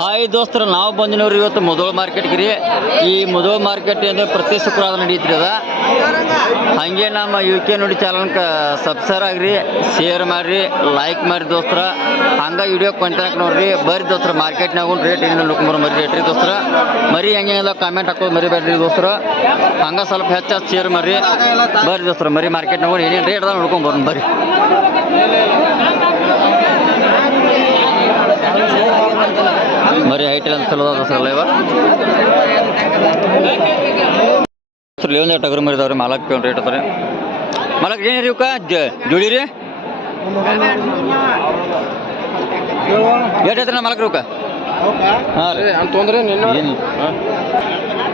Hi ದೋಸ್ತರು, ನಾವು ಬಂದಿನವ್ರಿ ಇವತ್ತು ಮುಧೋಳ ಮಾರ್ಕೆಟ್ಗೆ ರೀ. ಈ ಮುಧೋಳ ಮಾರ್ಕೆಟ್ ಅಂದರೆ ಪ್ರತಿ ಶುಕ್ರವಾರ ನಡೀತ್ರಿ ಅದ. ಹಾಗೆ ನಮ್ಮ UK ನೋಡಿ ಚಾನಲ್ಗೆ ಸಬ್ಸ್ಕ್ರೈಬ್ ಆಗ್ರಿ, ಶೇರ್ ಮಾಡಿರಿ, ಲೈಕ್ ಮಾಡಿ ದೋಸ್ತರ. ಹಂಗೆ ವಿಡಿಯೋ ಕೊಂತನಕ ನೋಡ್ರಿ. ಬರ್ರಿ ದೋಸ್ತರ, ಮಾರ್ಕೆಟ್ನಾಗ ರೇಟ್ ಏನಿಲ್ಲ ನೋಡ್ಕೊಂಬರೋ ಮರಿ ರೇಟ್ ರೀ ದೋಸ್ತರ. ಮರಿ ಹೆಂಗೆಲ್ಲ ಕಾಮೆಂಟ್ ಹಾಕೋದು ಮರಿಬೇಡ್ರಿ ದೋಸ್ತರ. ಹಂಗೆ ಸ್ವಲ್ಪ ಹೆಚ್ಚು ಶೇರ್ ಮಾಡಿರಿ. ಬರ್ರಿ ದೋಸ್ತರ, ಮರಿ ಮಾರ್ಕೆಟ್ನಾಗ ಏನೇನು ರೇಟ್ ಅದ ನೋಡ್ಕೊಂಬರೋಣ ಬರ್ರಿ. ಮರಿ ಹೈಟ್ ಅಂತ ಚಲೋ ಅದ ಇವ ಒಂದು ಟಗರು ಮರಿ ಇದಾವ್ರಿ. ಮಾಲಕ್ ರೇಟ್ ಅದಾರೆ. ಮಾಲಕ್ ಏನಿರಿ ಇವಕ್ಕ ಜೋಡಿ ರೀ ಎಷ್ಟು ಐತ್ರಿ ಮಾಲಕ್ರಿ ಇವಕ್ಕ? ಹಾಂ ರೀ ಅಂತಂದ್ರೆ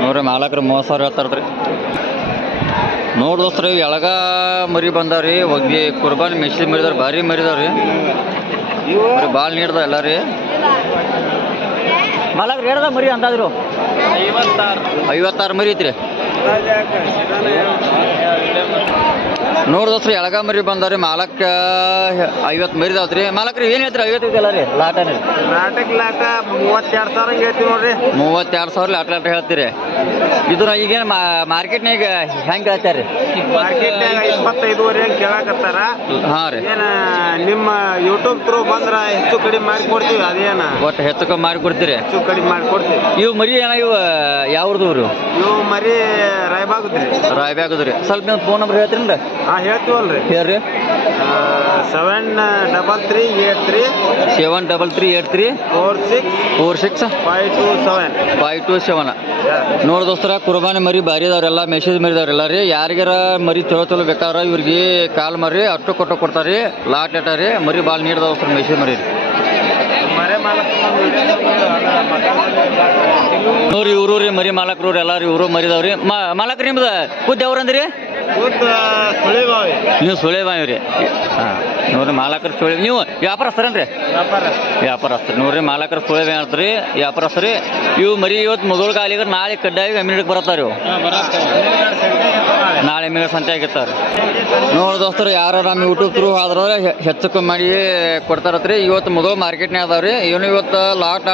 ನೋಡ್ರಿ ಮಾಲಕ್ರು 30,000 ಹೇಳ್ತಾರ್ರಿ. ನೋಡಿ ದೋಸ್ತ್ರಿ, ಎಳಗ ಮರಿ ಬಂದಾವ್ರಿ. ಒಗ್ಗಿ ಕುರ್ಬಾನಿ ಮೆಸಿ ಮರಿದವ್ರಿ, ಭಾರಿ ಮರಿದವ್ರಿ. ಭಾಳ ನೀಡ್ದ ಎಲ್ಲ ರೀ. ಮಾಲಕ್ ರೇಟ್ದ ಮರಿ ಅಂದಾದ್ರು 56 ಮರಿ ಐತ್ರಿ. ನೋಡಿ ದೋಸ್ತ್ರಿ, ಎಳಗ ಮರಿ ಬಂದಾವ್ರಿ. ಮಾಲಕ್ಕ 50 ಮರಿದಾವ್ರಿ. ಮಾಲಕ್ರಿ ಏನು ಹೇಳ್ತೀರಿ? 50 ಅಲ್ಲ ರೀ ಲಾಟ ಲಾಟ 32,000 ಹೇಳ್ತೀವಿ ನೋಡ್ರಿ. 32,000 ಲಾಟ ಹೇಳ್ತೀರಿ. ಇದನ್ನ ಈಗೇನು ಮಾರ್ಕೆಟ್ನಾಗ ಹೆಂಗೆ ಹೇಳ್ತಾರೆ? ಮಾರ್ಕೆಟ್ನಾಗ 25,000 ಕೇಳಾಕತ್ತಾರ. ಹಾಂ ರೀ. ಏನು ನಿಮ್ಮ ಯೂಟ್ಯೂಬ್ ಥ್ರೂ ಬಂದ್ರೆ ಹೆಚ್ಚು ಕಡಿಮೆ ಮಾಡಿ ಕೊಡ್ತೀವಿ. ಅದೇನ ಒಟ್ಟು ಹೆಚ್ಚು ಕಮ್ಮಿ ಮಾಡಿ ಕೊಡ್ತೀರಿ? ಹೆಚ್ಚು ಕಡಿಮೆ ಮಾಡಿ ಕೊಡ್ತೀವಿ. ಇವು ಮರಿ ಏನ ಇವು ಯಾವ್ದು ಇವರು? ಇವು ಮರಿ ರಾಯಬಾಗುದ್ರಿ. ಸ್ವಲ್ಪ ನೀವು ಫೋನ್ ನಂಬರ್ ಹೇಳ್ತೀರಿ? ಹಾಂ ಹೇಳ್ತೀವಲ್ರಿ. ಹೇಳ್ರಿ. 73383 73383 46 527. ನೋಡಿ ದೋಸ್ತರ, ಕುರ್ಬಾನಿ ಮರಿ ಭಾರಿ ಅದಾವ್ರೆಲ್ಲ. ಮೆಸೇಜ್ ಮರಿದವ್ರೆಲ್ಲ ರೀ. ಯಾರಿಗಾರ ಮರಿ ಚಲೋ ಬೇಕಾದ್ರೆ ಇವ್ರಿಗೆ ಕಾಲ್ ಮರಿ ಅಷ್ಟು ಕೊಡ್ತಾರೆ. ಲಾಟ್ ಏಟ ರೀ. ಮರಿ ಭಾಳ ನೀಡ್ದಾವ ದೋಸ್ತರ, ಮೆಸೇಜ್ ಮರಿ ನೋಡ್ರಿ. ಇವರು ರೀ ಮರಿ ಮಾಲಕ್ರು ಎಲ್ಲಾರು ಇವರು ಮರಿದವ್ರಿ. ಮಾಲಕ್ರಿ ನಿಮ್ದು ಖುದ್ದು ಯಾವ್ರಂದ್ರಿ? ನೀವು ಸುಳೇಬಾವಿ ರೀ. ಹಾಂ ನೋಡ್ರಿ, ಮಾಲಕರು ಸುಳಿ. ನೀವು ವ್ಯಾಪಾರಸ್ಥರನ್ರಿ? ವ್ಯಾಪಾರಸ್ಥರು ನೋಡ್ರಿ. ಮಾಲಕರು ಸುಳೇಬಾವಿ ಅಂತ್ರಿ, ವ್ಯಾಪಾರಸ್ಥರಿ. ಇವು ಮರಿ ಇವತ್ತು ಮೊದಲು ಕಾಲಿಗೆ ನಾಳೆ ಕಡ್ಡಾಯ ಅಮ್ಮಿನಕ್ಕೆ ಬರತ್ತಾರ. ಇವು ನಾಳೆ ಅಮ್ಮಿನ ಸಂತೆ ಆಗಿರ್ತಾರೆ. ನೋಡಿ ದೋಸ್ತರು, ಯಾರು ನಮ್ಮ ಯೂಟ್ಯೂಬ್ ಥ್ರೂ ಆದ್ರೆ ಹೆಚ್ಚು ಕಮ್ಮಿ ಮಾಡಿ ಕೊಡ್ತಾರತ್ರಿ. ಇವತ್ತು ಮೊದಲು ಮಾರ್ಕೆಟ್ನಾಗ ಅದಾವ್ರಿ. ಇವನು ಇವತ್ತು ಲಾಟ್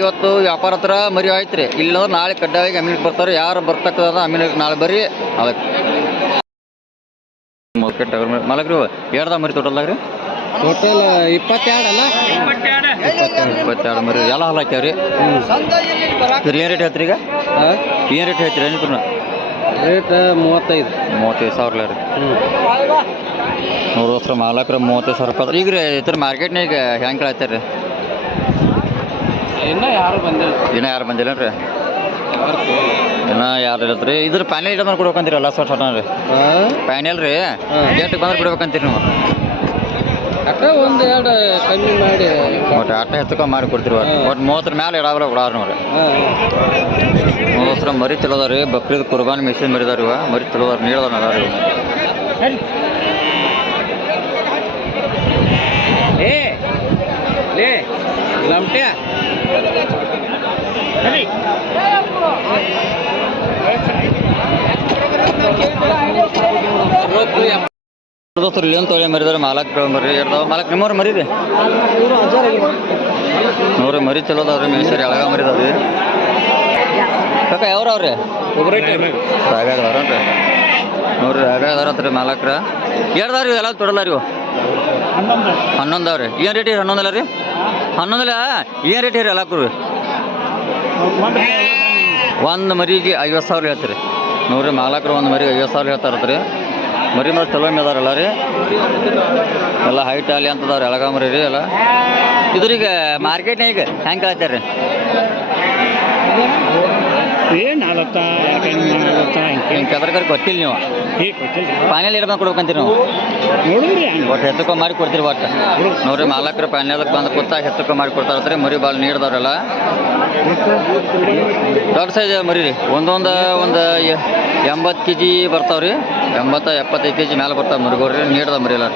ಇವತ್ತು ವ್ಯಾಪಾರ ಹತ್ರ ಮರಿ ಆಯ್ತು ರೀ. ಇಲ್ಲಂದ್ರೆ ನಾಳೆ ಕಡ್ಡಾಯ ಅಮ್ಮಿನಕ್ಕೆ ಬರ್ತಾರೆ. ಯಾರು ಬರ್ತಕ್ಕದ ಅಮ್ಮಿನಕ್ಕೆ ನಾಳೆ ಬರ್ರಿ. ಅದಕ್ಕೆ ಮಾಲಕ್ರು ಎರಡ್ದ ಮರಿ ಟೋಟಲ್ದಾಗ ರೀ? ಟೋಟಲ್ 22 ಅಲ್ಲ? 22 ಮರಿ ಎಲ್ಲ ಹಾಲು ಹಾಕ್ಯಾವ್ರಿ. ಏನು ರೇಟ್ ಹೇಳ್ತೀರಿ ಈಗ? ಏನು ರೇಟ್ ಹೇಳ್ತೀರಿ? ಏನಿತ್ತು ರೇಟ್ 35,000 ರೀ. ನೋಡು ದೋಸ್ತರ, ಮಾಲಕ್ರ 35,000 ರೂಪಾಯಿ. ಈಗ ರೀ ಇದ್ರ ಮಾರ್ಕೆಟ್ನಾಗ ಹೆಂಗೆ ಕೇಳ್ತಾರೆ ರೀ? ಇನ್ನೂ ಯಾರು ಬಂದಿಲ್ಲ ರೀ? ಯಾರು ಇರತ್ರಿ? ಇದ್ರ ಪ್ಯಾನೆಲ್ ಇಡ ಬಂದ್ರೆ ಕೊಡ್ಬೇಕಂತೀರಿ ಎಲ್ಲ ಸಟ್ ರೀ? ಪ್ಯಾನೆಲ್ ರೀ ಎಷ್ಟು ಬಂದ್ರೆ ಬಿಡ್ಬೇಕಂತೀರಿ ನೀವು? ಒಂದೆರಡು ಕಮ್ಮಿ ಮಾಡಿ ಒಟ್ಟು ಆಟ ಹೆಚ್ಚು ಮಾಡಿ ಕೊಡ್ತೀರಿ. ಒಟ್ಟು 30 ಮೇಲೆ ಇಡಾವಲ್ಲ ಬಿಡಾರ ನೋಡ್ರಿ. ನೋಡೋಸ್ರ ಮರಿ ಚಲೋದಾರ ರೀ. ಬಕ್ರೀದ್ ಕುರ್ಬಾನಿ ಮೆಸೇಜ್ ಮರಿದಾರ. ಇವ ಮರಿ ಚಲೋದಾರ, ನೀಡೋದಾರ ಅದಾರ. ದೋಸ್ತರು ಇಲ್ಲೊಂದು ತೊಳೆ ಮರಿದಾರೆ. ಮಾಲಕ್ ಮರಿ ಇರ್ತಾವ. ಮಾಲಕ್ ನಿಮ್ಮವ್ರು ಮರಿ ರೀ? ನೋಡ್ರಿ ಮರಿ ಚಲೋದವ್ರಿ. ಮೇಸರಿ ಎಳಗ ಮರಿದಾವ್ರಿ. ಕಾಕ ಯಾವ್ರವ್ರಿ? ರಾವ್ಯಾಗದವ್ರನ್ರಿ? ನೋಡ್ರಿ ರಾವ್ಯಾಗದಾರಂತ್ರಿ ಮಾಲಕ್ರ. ಎರಡ್ದಾವ್ರಿ ಎಲ್ಲ ತೊಡಲಾರಿ. 11 ಅವ್ರಿ. ಏನು ರೇಟ್ ರೀ? 11 ರೀ? 11 ಏನು ರೇಟ್ ರೀ ಎಲ್ಲಕ್ಕೂ? ಒಂದು ಮರಿಗೆ 50,000 ಹೇಳ್ತೀರಿ. ನೋಡ್ರಿ ಮಾಲಕ್ರು ಒಂದು ಮರಿಗೆ 50,000 ಹೇಳ್ತಾರತ್ರಿ. ಮರಿ ಮರಿ ಚಲೋ ಮೇದಾರಲ್ಲ ರೀ. ಎಲ್ಲ ಹೈಟ್ ಅಲ್ಲಿ ಅಂತದವ್ರಿ. ಎಳಗ ಮರಿ ರೀ ಎಲ್ಲ. ಇದ್ರೀಗ ಮಾರ್ಕೆಟ್ನಾಗ ಹೆಂಗೆ ಕೇಳ್ತಾರೆ ರೀ? ಹಿಂಗೆ ಕೆದರ್ಕರ್ ಗೊತ್ತಿಲ್ಲ ನೀವು? ಪ್ಯಾನೆಲ್ ಇಡ್ಬೇಕು ಕೊಡ್ಬೇಕಂತೀರಿ ನೀವು? ಒಟ್ಟು ಹೆಚ್ಚು ಮಾಡಿ ಕೊಡ್ತೀರಿ. ಒಟ್ಟು ನೋಡ್ರಿ ಮಾಲಕ್ರು ಪ್ಯಾನೆಲ್ಗೆ ಬಂದು ಕೂತಾಗ ಹೆಚ್ಚು ಮಾಡಿ ಕೊಡ್ತಾರತ್ರಿ. ಮರಿ ಭಾಳ ನೀಡ್ದವ್ರೆಲ್ಲ. ದೊಡ್ಡ ಸೈಜ್ ಮರಿ ರೀ. ಒಂದು 80 kg ಬರ್ತಾವ್ರಿ. 70-75 kg ಮೇಲೆ ಬರ್ತಾವೆ ಮರಿಗೋರಿ. ನೀಡ್ದ ಮರಿ ಎಲ್ಲ.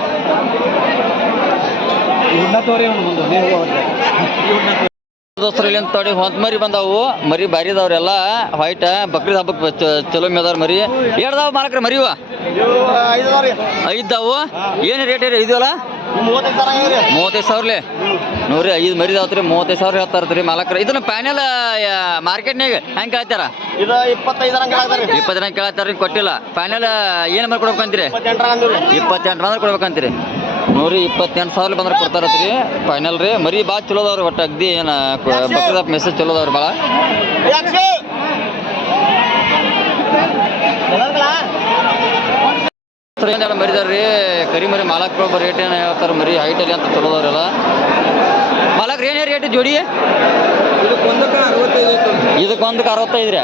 ದೋಸ್ತರು ಇಲ್ಲಿ ಅಂತ ನೋಡಿ ಹೊಂತ ಮರಿ ಬಂದಾವು. ಮರಿ ಭಾರಿ ಇದಾವ್ರೆಲ್ಲ. ವೈಟ್ ಬಕ್ರೀದ್ ಹಬ್ಬಕ್ಕೆ ಚಲೋ ಮೇದಾರ ಮರಿ. ಎರಡ್ದಾವ ಮಾಲಕ್ರಿ ಮರಿವ? 5 ಏನು ರೇಟ್ ರೀ? ಇದೆಯಲ್ಲ 35 ಸಾವಿರ ನೋಡ್ರಿ 5 ಮರಿದಾವ್ರಿ 35 ಸಾವಿರ ಹೇಳ್ತಾರ್ರಿ ಮಾಲಕ್ರ. ಇದನ್ನ ಪ್ಯಾನೆಲ್ ಮಾರ್ಕೆಟ್ನಾಗ ಹೆಂಗೆ ಕೇಳ್ತಾರ? ಇದು 25 ಜನ ಕೇಳತ್ತಾರ್ರಿ, ಕೊಟ್ಟಿಲ್ಲ. ಪ್ಯಾನೆಲ್ ಏನು ಮಾಡಿ ಕೊಡ್ಬೇಕಂತೀರಿ? 28 ಬಂದ್ರೆ ಕೊಡ್ಬೇಕಂತೀರಿ. ನೋಡ್ರಿ 28 ಸಾವಿರ ಬಂದ್ರೆ ಕೊಡ್ತಾರತ್ರಿ ಫೈನಲ್ ರೀ. ಮರಿ ಭಾಳ ಚಲೋ ಅದಾವ್ರಿ, ಒಟ್ಟು ಅಗ್ದಿ ಏನು ಬಕ್ರೀದ್ ಮೆಸೇಜ್ ಚಲೋ ಅದಾವ್ರಿ ಭಾಳ. ಮರಿದಾರ್ರಿ ಕರಿ ಮರಿ ಮಾಲಕ್ರು ರೇಟ್ ಏನು ಹೇಳ್ತಾರೆ ಮರಿ ಹೈಟಲ್ಲಿ ಅಂತ ಚಲೋ ಅದಾವ್ರಲ್ಲ. ಮಾಲಕ್ರು ಏನು ರೇಟ್ ಜೋಡಿ? ಇದಕ್ಕೊಂದಕ್ಕೆ 65 ರೀ,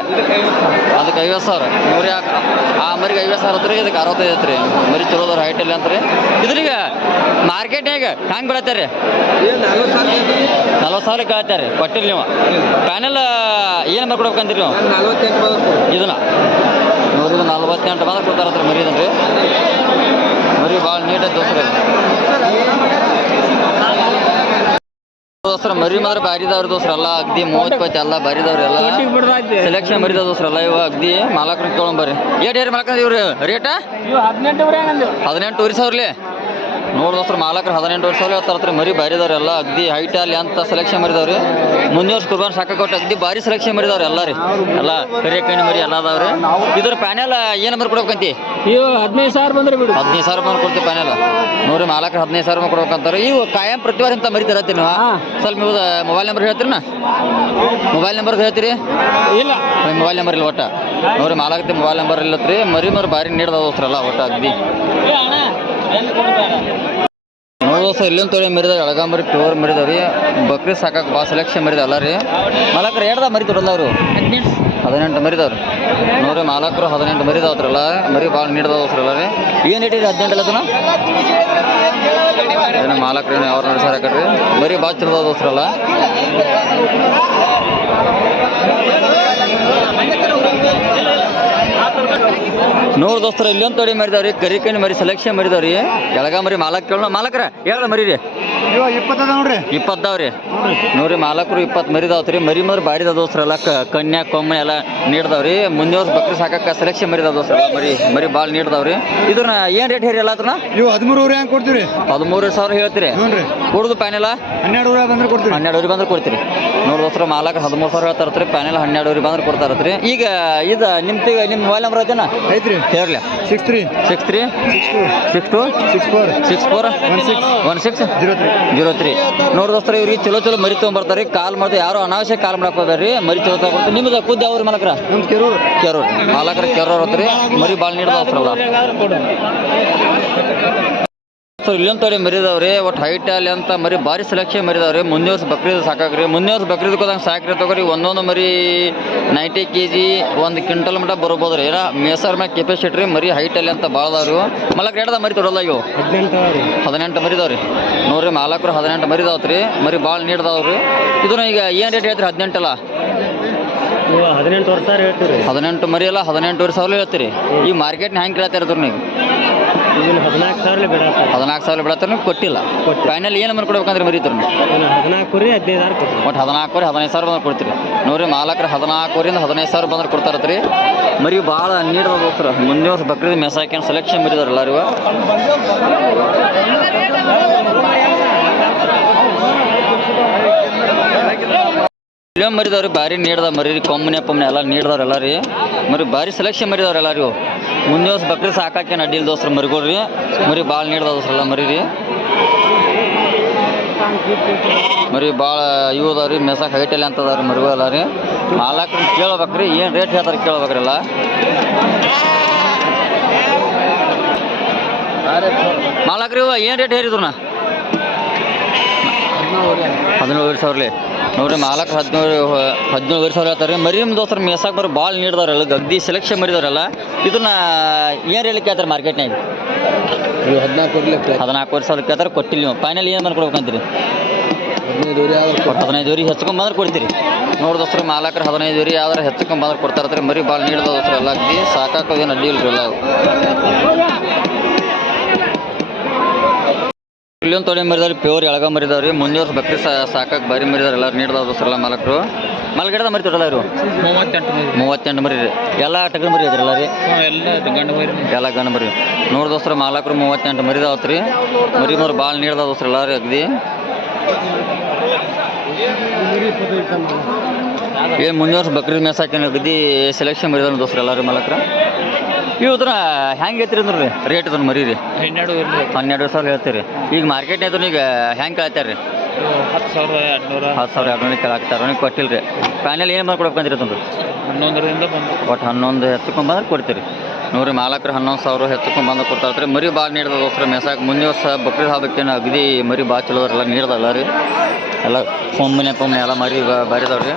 ಅದಕ್ಕೆ 50 ಸಾವಿರ. ನೋಡ್ರಿ ಆ ಮರಿಗೆ 50 ಸಾವಿರ ಹತ್ರ, ಇದಕ್ಕೆ 65 ಐತ್ರಿ. ಮರಿ ಚಲೋ ಅದಾವ್ರಿ ಹೈಟಲ್ಲಿ ಅಂತ್ರಿ. ಇದ್ರೀಗ ಮಾರ್ಕೆಟ್ನಾಗ ಹ್ಯಾಂಗೆ ಬೆಳತ್ತಾರೆ? 40 ಸಾವಿರ ಕೇಳ್ತಾರೆ, ಕೊಟ್ಟಿರಿ ನೀವು. ಪ್ಯಾನೆಲ್ ಏನು ಮಾಡ್ಕೊಡ್ಬೇಕಂತೀರಿ ನೀವು? ಇದನ್ನ ನೋಡಿದ 48 ಬಂದ್ರೆ ಕೊಡ್ತಾರತ್ರ ಮರಿ. ಇದನ್ರಿ ಮರಿ ಭಾಳ ನೀಟಾಗಿ ದೋಸ್ರ ಮರಿ ಮಾತ್ರ ಬಾರಿದವ್ರಿ ದೋಸ್ರಲ್ಲ, ಅಗ್ದಿ 30 ಎಲ್ಲ ಬಾರಿದವ್ರಿ ಎಲ್ಲ ಸೆಲೆಕ್ಷನ್ ಮರಿದ ದೋಸ್ರಲ್ಲ. ಇವ ಅಗ್ದಿ ಮಾಲಕ್ರ ಕೇಳಂಬರ್ರಿ. Eight ಮಾಲಕ ಇವ್ರಿ rate? 18 ಸಾವಿರಲಿ. ನೋಡಿ ದೋಸ್ರ ಮಾಲಕ್ರ 18 ಸಾವಿರ ಹೇಳ್ತಾರತ್ರಿ. ಮರಿ ಬಾರಿದವ್ರಿ ಎಲ್ಲ ಅಗ್ದಿ ಹೈಟ್ ಅಲ್ಲಿ ಅಂತ ಸೆಲೆಕ್ಷನ್ ಮರಿದವ್ರಿ. ಮುಂದಿನ ವರ್ಷ ಕುರ್ಬಾನ್ ಸಾಕ ಕೊಟ್ಟು ಅಗ್ದಿ ಭಾರಿ ಸೆಲೆಕ್ಷನ್ ಮರಿದವ್ರಿ ಎಲ್ಲ ರೀ. ಎಲ್ಲ ಕರಿಯ ಕಣ್ಣು ಮರಿ ಎಲ್ಲ ಅದಾವ್ರಿ. ಇದ್ರ ಪ್ಯಾನೆಲ್ ಏನು ನಂಬರ್ ಕೊಡ್ಬೇಕಂತಿ? 15 ಸಾವಿರ ಬಂದ್ರೆ ಬಿಡು. 15 ಸಾವಿರ ಬಂದ್ರೆ ಕೊಡ್ತೀವಿ ಪ್ಯಾನೆಲ್. ನೋಡ್ರಿ ಮಾಲಕ್ರ 15 ಸಾವಿರ ಕೊಡ್ಬೇಕಂತಾರೆ. ಇವು ಕಾಯಂ ಪ್ರತಿವಾರ ಅಂತ ಮರಿ ತರತ್ತೀರಿ ನೀವು. ಸ್ವಲ್ಪ ನೀವು ಮೊಬೈಲ್ ನಂಬರ್ ಹೇಳ್ತೀರಿ ನಾ? ಮೊಬೈಲ್ ನಂಬರ್ ಹೇಳ್ತೀರಿ? ಇಲ್ಲ, ಮೊಬೈಲ್ ನಂಬರ್ ಇಲ್ಲ ಒಟ್ಟ. ನೋಡ್ರಿ ಮಾಲಕ್ತಿ ಮೊಬೈಲ್ ನಂಬರ್ ಇಲ್ಲತ್ರಿ. ಮರಿ ಭಾರಿ ನೀಡ್ದ ದೋಸ್ರಲ್ಲ ಒಟ್ಟ ಅಗ್ದಿ. ನೋಡೋಸ ಇಲ್ಲೊಂದು ತೊಳೆ ಮರಿದಾವೆ, ಎಳಗಾಮರಿ ಪ್ಯೂರ್ ಮರಿದಾವ್ರಿ. ಬಕ್ರಿ ಸಾಕಕ್ಕೆ ಭಾಳ ಸೆಲೆಕ್ಷನ್ ಮರಿದಾವೆ ಎಲ್ಲ ರೀ. ಮಾಲಕ್ರು ಹೇಳ್ದ ಮರಿ ತೊಡಲ್ಲ ಅವರು 18 ಮರಿದವ್ರಿ. ನೋಡ್ರಿ ಮಾಲಕ್ರು 18 ಮರಿದಾವ್ರಲ್ಲ. ಮರಿ ಭಾಳ ನೀಡ್ದವ್ರಲ್ಲ ರೀ. ಏನು ಇಟ್ಟಿರಿ 18 ಅದನ್ನ? ಏನೋ ಮಾಲಕ್ರು ಏನೋ ಅವ್ರು ನಡೆಸಾರ ಹಾಕಡ್ರಿ. ಮರಿ ಭಾಳ ಚಲೋ ದೋಸ್ರಲ್ಲ. ನೋಡ್ ದೋಸ್ತರ ಇಲ್ಲೊಂದು ತೊಡಿ ಮರಿದಾವ್ರಿ, ಕರಿ ಕಣ್ಣಿ ಮರಿ ಸೆಲೆಕ್ಷನ್ ಮರಿದಾವ್ರಿ. ಎಳಗ ಮರಿ ಮಾಲಕ್ ಕೇಳೋಣ. ಮಾಲಕ್ರ ಹೇಳ್ದ ಮರಿ ರೀ? 20 ನೋಡ್ರಿ. 20 ನೋಡ್ರಿ ಮಾಲಕ್ರು 20 ಮರಿದಾವ್ರಿ. ಮರಿ ಮರಿ ಬಾರಿದ ದೋಸ್ರಲ್ಲ, ಕನ್ಯಾ ಕೊಮ್ಮೆ ಎಲ್ಲ ನೀಡ್ದಾವ್ರಿ. ಮುಂದೆ ವರ್ಷ ಬಕ್ರಿ ಸಾಕಕ್ಕೆ ಸೆಲೆಕ್ಷನ್ ಮರಿದ ದೋಸ್ರಲ್ಲ. ಮರಿ ಭಾಳ ನೀಡ್ದಾವ್ರಿ. ಇದನ್ನ ಏನು ರೇಟ್ ಹೇರಿ ಎಲ್ಲ ಅದನ್ನ? 13 ಹೆಂಗೆ ಕೊಡ್ತೀರಿ? 13 ಸಾವಿರ ಹೇಳ್ತೀರಿ. ಕೊಡುದು ಪ್ಯಾನೆಲ್ಲ 12 ಬಂದ್ರೆ ಕೊಡ್ತೀರಿ. 12 ಬಂದ್ರೆ ಕೊಡ್ತೀರಿ. ನೋಡಿ ದೋಸ್ರ ಮಾಲಕ್ 13 ಸಾವಿರ ಹೇಳ್ತಾರತ್ರಿ. ಪ್ಯಾನೆಲ್ 12 ಬಂದ್ರೆ ಕೊಡ್ತಾರತ್ರಿ. ಈಗ ಇದು ನಿಮ್ಮ ಮೊಬೈಲ್ ನಂಬರ್ ಐತೆನ? ಐತ್ರಿ, ಹೇರ್ಲಿ. 63 63 62 64 64 16 03. ನೋಡಿ ದೋಸ್ತರ ಇವ್ರಿಗೆ ಚಲೋ ಮರಿ ತೊಗೊಂಬರ್ತಾರೆ. ಕಾಲ್ ಮಾಡಿದ್ರೆ ಯಾರು ಅನಾವಶ್ಯಕ ಕಾಲ್ ಮಾಡಕ್ ಹೋದಾರ್ರಿ. ಮರಿ ಚಲೋ ತಗೊಂಡ್ಬರ್ತಾರೆ. ನಿಮ್ದು ಖುದ್ದು ಅವ್ರ ಮಾಲಕ್ರ? ಕೆರೂರು ಮಾಲಕ್ರ ಕೆರೂರ್ ಹತ್ರಿ. ಮರಿ ಭಾಳ ನೀಡ್ದ ದೋಸ್ರಲ್ಲ. ಇಲ್ಲೊಂದು ತೊಡೆ ಮರಿದವ್ರಿ. ಒಟ್ಟು ಹೈಟ್ ಅಲ್ಲಿ ಅಂತ ಮರಿ ಭಾರಿ ಸೆಲೆಕ್ಷನ್ ಮರಿದವ್ರಿ. ಮುಂದೆ ವರ್ಷ ಬಕ್ರೀದ್ ಸಾಕಾಗ್ರಿ. ಮುಂದೆ ವರ್ಷ ಬಕ್ರೀದಕ್ಕೆ ಹೋದಂಗೆ ಸಾಕ್ರಿ ತಗೋರಿ. ಒಂದೊಂದು ಮರಿ 90 kg 1 ಕ್ವಿಂಟಲ್ ಮಟ್ಟ ಬರ್ಬೋದು ರೀ. ಏನೋ ಮೇಸರ್ ಮ್ಯಾಗ ಕೆಪಾಸಿಟಿ ರೀ. ಮರಿ ಹೈಟ್ ಅಲ್ಲಿ ಅಂತ ಭಾಳ ಅದಾವ್ರಿ. ಮಾಲಕ್ರ ಹೇಳ್ದ ಮರಿ ತೊಡಲ್ಲ ಇವು 18 ಮರಿದವ್ರಿ. ನೋಡ್ರಿ ಮಾಲಕ್ರು 18 ಮರಿದಾವ್ರಿ. ಮರಿ ಭಾಳ ನೀಡ್ದಾವ್ರಿ. ಇದನ್ನ ಈಗ ಏನು ರೇಟ್ ಹೇಳ್ತೀರಿ? 18 ಅಲ್ಲ 18 ವರ್ಷ ಹೇಳ್ತೀರಿ. 18 ಮರಿ ಅಲ್ಲ 18 ಸಾವಿರ ಹೇಳ್ತೀರಿ. ಈ ಮಾರ್ಕೆಟ್ನ ಹೆಂಗೆ ಕೇಳ್ತಾ ಇರೋದ್ರ ನೀವು? 14 ಸಾವಿರ ಬಿಡತ್ತೆ. 14 ಸಾವಿರ ಬಿಡತ್ತಾರ ನೀವು ಕೊಟ್ಟಿಲ್ಲ. ಫೈನಲ್ ಏನು ನಂಬರ್ ಕೊಡ್ಬೇಕಂದ್ರೆ ಮರಿ ಇದ್ರ? 14 ರೀ 15 ಸಾವಿರ ಕೊಡ್ತೀವಿ. ಒಟ್ಟು 14 15 ಸಾವಿರ ಬಂದ್ರೆ ಕೊಡ್ತೀರಿ. ನೋಡ್ರಿ ಮಾಲಕ್ರ 14 15 ಸಾವಿರ ಬಂದ್ರೆ ಕೊಡ್ತಾರತ್ರಿ. ಮರಿ ಭಾಳ ನೀಡ್ದ ದೋಸ್ತರ. ಮುಂದೆ ವರ್ಷ ಬಕ್ರೀದ್ ಮೆಸಾಕೇನು ಸೆಲೆಕ್ಷನ್ ಮರಿದಾರ ಎಲ್ಲರಿಗೂ. ಇಲ್ಲೊಂದು ಮರಿದವ್ರಿ ಭಾರಿ ನೀಡ್ದ ಮರಿ. ಕೊಮ್ಮನೆ ಎಲ್ಲ ನೀಡ್ದವ್ರು ಎಲ್ಲ ರೀ. ಮರಿ ಭಾರಿ ಸೆಲೆಕ್ಷನ್ ಮರಿದವ್ರು ಎಲ್ಲರಿಗೂ. ಮುಂದೆ ವರ್ಷ ಬಕ್ರಿ ಸಾಕಾಕೇನು ಅಡ್ಡಿಲ್ಲ ದೋಸ್ರ ಮರಿಗಳ್ರಿ. ಮರಿ ಭಾಳ ನೀಡ್ದ ದೋಸ್ರಲ್ಲ ಮರಿ ರೀ. ಮರಿ ಭಾಳ ಇವು ಅದಾವ್ರಿ. ಮೆಸಾಕ್ ಹೈಟಲ್ಲಿ ಅಂತ ಅದಾವ್ರಿ ಮರಿಗಳು ಎಲ್ಲ ರೀ. ಮಾಲಕ್ರ ಕೇಳ್ಬೇಕ್ರಿ ಏನು ರೇಟ್ ಹೇಳ್ತಾರೆ ಕೇಳ್ಬೇಕ್ರಲ್ಲ. ಮಾಲಕ್ರಿ ಇವ ಏನು ರೇಟ್ ಹೇರಿದ್ರು? 17 ಸಾವಿರ. ನೋಡ್ರಿ ಮಾಲಕ್ 17 ಸಾವಿರ ಹೇಳ್ತಾರೆ. ಮರಿ ದೋಸ್ತರ ಮೇಸಾಕ್ ಬರೋ ಭಾಳ ನೀಡ್ದವ್ರಲ್ಲ. ಗದ್ದಿ ಸೆಲೆಕ್ಷನ್ ಮರಿದವ್ರಲ್ಲ. ಇದನ್ನ ಏನು ಹೇಳಿಕ್ಕೆ ಹೇಳ್ತಾರೆ ಮಾರ್ಕೆಟ್ನಾಗ? 14 ಸಾವಿರ ಕೇಳ್ತಾರೆ. ಕೊಟ್ಟಿಲ್ಲ ನೀವು. ಫೈನಲ್ ಏನು ಮಾಡ್ಕೊಡ್ಬೇಕಂತೀರಿ? 15 ಹೆಚ್ಚುಕೊಂಬಂದ್ರೆ ಕೊಡ್ತೀರಿ. ನೋಡಿ ದೋಸ್ತರ ಮಾಲಕ್ರ 15 ಯಾವ್ದಾರು ಹೆಚ್ಚುಕೊಂಬಂದ್ರೆ ಕೊಡ್ತಾರತ್ರಿ. ಮರಿ ಭಾಳ ನೀಡ್ದ ದೋಸ್ರ ಎಲ್ಲ ಅಗ್ದಿ ಸಾಕಾಕೋದೇನು ಅಡ್ಡಿ ಇಲ್ರಿ ಎಲ್ಲ. ಇಲ್ಲೊಂದು ತೊಡೆ ಮರಿದವ್ರಿ ಪ್ಯೂರ್ ಎಳಗ ಮರಿದವ್ರಿ. ಮುಂದೆ ವರ್ಷ ಬಕ್ರಿ ಸಾಕಕ್ಕೆ ಬಾರಿ ಮರಿದವ್ರು ಎಲ್ಲರೂ ನೀಡ್ದವ್ರು ದೋಸ್ರಲ್ಲ ಮಾಲಕರು. ಮಲ್ಗಡದ ಮರಿ ತೊಡಲ್ಲ ಇವರು 38 ಮರಿ ರೀ ಎಲ್ಲ ಟಗರು ಮರಿ ಐತ್ರಲ್ಲ ರೀ ಎಲ್ಲ ಗಂಡು ಮರಿ ನೋಡಿ ದೋಸ್ತರ ಮಾಲಕರು 38 ಮರಿ ಅದಾವತ್ತು ರೀ ಮರಿ ಭಾಳ ನೀಡ್ದ ದೋಸ್ತ್ರ ಎಲ್ಲ ರೀ ಅಗದಿ ಏನು ಮುಂದಿನ ವರ್ಷ ಬಕ್ರೀದ್ ಮೇಸಾಕೇನು ಅಗದಿ ಸೆಲೆಕ್ಷನ್ ಮರಿದಾನ ದೋಸ್ತ್ರ ಎಲ್ಲ ರೀ ಮಾಲಕ್ರ ಇವತ್ರ ಹೆಂಗೆ ಐತ್ರಿ ಅಂದ್ರೆ ರೀ ರೇಟ್ ಅದನ್ನು ಮರಿ ರೀ 12,000 ಹೇಳ್ತೀರಿ ಈಗ ಮಾರ್ಕೆಟ್ನಾಗ ಈಗ ಹೆಂಗೆ ಕೇಳ್ತಾರೆ ರೀ 10,200 ಕೇಳಾಕ್ತಾರೆ ನೀವು ಕೊಟ್ಟಿಲ್ಲ ರೀ ಫೈನಲ್ ಏನು ಮಾಡ್ಕೊಡ್ಬೇಕಂದ್ರಿ ತಂದು 11ರಿಂದ ಒಟ್ಟು 11 ಹೆಚ್ಚುಕೊಂಬಂದ್ರೆ ಕೊಡ್ತೀರಿ ನೋಡ್ರಿ ಮಾಲಕರು 11,000 ಹೆಚ್ಚುಕೊಂಬಂದು ಕೊಡ್ತಾರೆ ಮರಿ ಭಾಳ ನೀಡ್ದ ದೋಸ್ರ ಮೇಸಾಕ ಮುಂದಿನ ವರ್ಷ ಬಕ್ರೀದ್ ಹಬ್ಬಕ್ಕೇನು ಅಗದಿ ಮರಿ ಭಾಳ ಚಲೋ ಎಲ್ಲ ನೀಡ್ದಲ್ಲ ರೀ ಎಲ್ಲ ಪೊಮ್ಮನೆ ಎಲ್ಲ ಮರಿ ಬಾರಿದವ್ರಿ